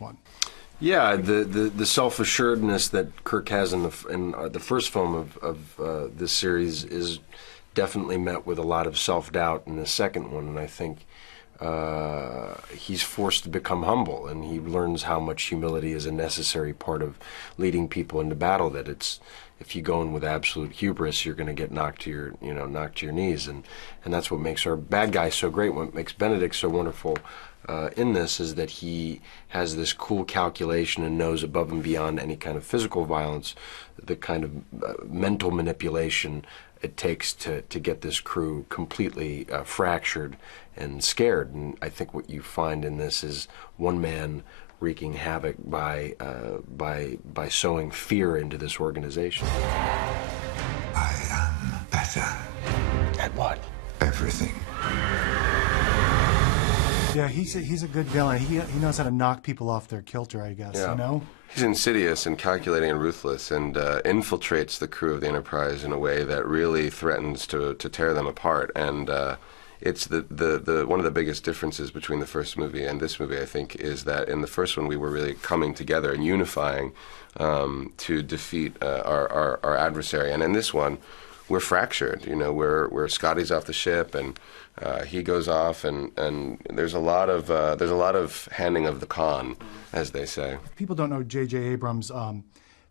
one. Yeah, the self-assuredness that Kirk has in the first film of this series is definitely met with a lot of self-doubt in the second one, and I think he's forced to become humble, and he learns how much humility is a necessary part of leading people into battle. That it's, if you go in with absolute hubris, you're going to get knocked to your knees, and that's what makes our bad guy so great. What makes Benedict so wonderful in this is that he has this cool calculation and knows above and beyond any kind of physical violence, the kind of mental manipulation it takes to get this crew completely fractured and scared. And I think what you find in this is one man wreaking havoc by sowing fear into this organization. I am better. At what? Everything. Yeah, he's a good villain. He knows how to knock people off their kilter, I guess, Yeah. you know? He's insidious and calculating and ruthless, and infiltrates the crew of the Enterprise in a way that really threatens to tear them apart. And it's the one of the biggest differences between the first movie and this movie, I think, is that in the first one we were really coming together and unifying to defeat our adversary, and in this one we're fractured. You know, we're Scotty's off the ship, and he goes off, and there's a lot of handing of the con, as they say. People don't know J.J. Abrams.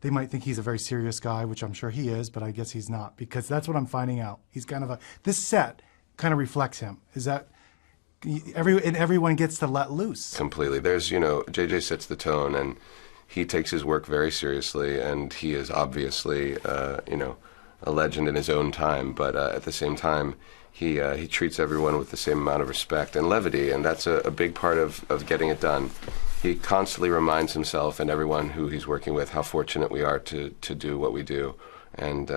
They might think he's a very serious guy, which I'm sure he is, but I guess he's not, because that's what I'm finding out. He's kind of this set kind of reflects him. Is that everyone gets to let loose? Completely. There's, J.J. sets the tone, and he takes his work very seriously, and he is obviously, a legend in his own time, but at the same time, he treats everyone with the same amount of respect and levity, and that's a big part of getting it done. He constantly reminds himself and everyone who he's working with how fortunate we are to do what we do, and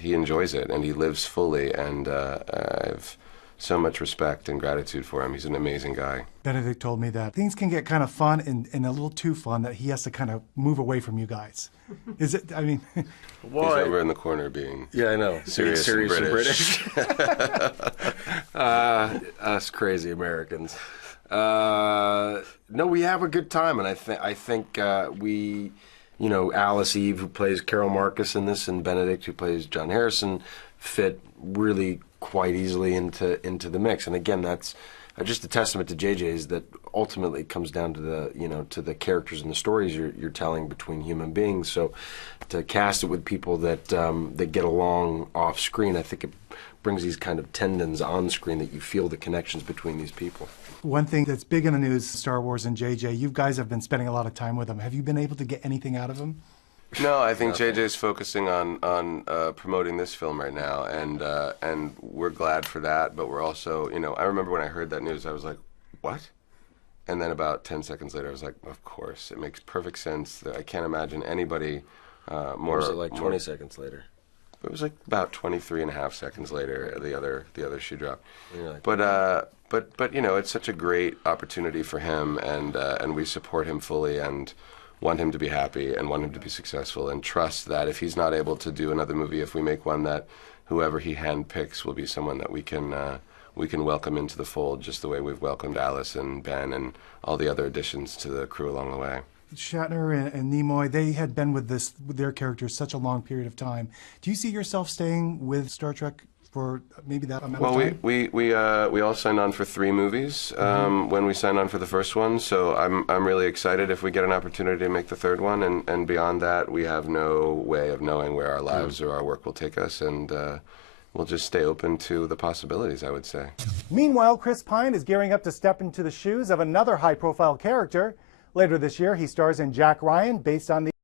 he enjoys it, and he lives fully, and I have so much respect and gratitude for him. He's an amazing guy. Benedict told me that things can get kind of fun and a little too fun, that he has to kind of move away from you guys. Is it? I mean, He's over in the corner being I know, serious and British. Us crazy Americans. No, we have a good time, and I think we, Alice Eve, who plays Carol Marcus in this, and Benedict, who plays John Harrison, fit really quite easily into the mix. And again, that's just a testament to JJ's, that ultimately comes down to the characters and the stories you're telling between human beings. So to cast it with people that get along off screen, I think it brings these kind of tendons on screen that you feel the connections between these people. one thing that's big in the news, Star Wars and JJ, you guys have been spending a lot of time with him. Have you been able to get anything out of him? No, I think JJ's focusing on promoting this film right now, and we're glad for that. But we're also, I remember when I heard that news, I was like, "What?" And then about 10 seconds later, I was like, "Of course, it makes perfect sense." I can't imagine anybody more. Or was it like 20 seconds later? It was like about 23 and a half seconds later. The other shoe dropped. Like, but it's such a great opportunity for him, and we support him fully and want him to be happy and want him to be successful, and trust that if he's not able to do another movie, if we make one, that whoever he handpicks will be someone that we can welcome into the fold, just the way we've welcomed Alice and Ben and all the other additions to the crew along the way. Shatner and Nimoy, they had been with their characters such a long period of time. Do you see yourself staying with Star Trek for maybe that amount of time? Well, we all signed on for 3 movies when we signed on for the first one, so I'm really excited if we get an opportunity to make the third one, and beyond that, we have no way of knowing where our lives or our work will take us, and we'll just stay open to the possibilities, I would say. Meanwhile, Chris Pine is gearing up to step into the shoes of another high-profile character. Later this year, he stars in Jack Ryan, based on the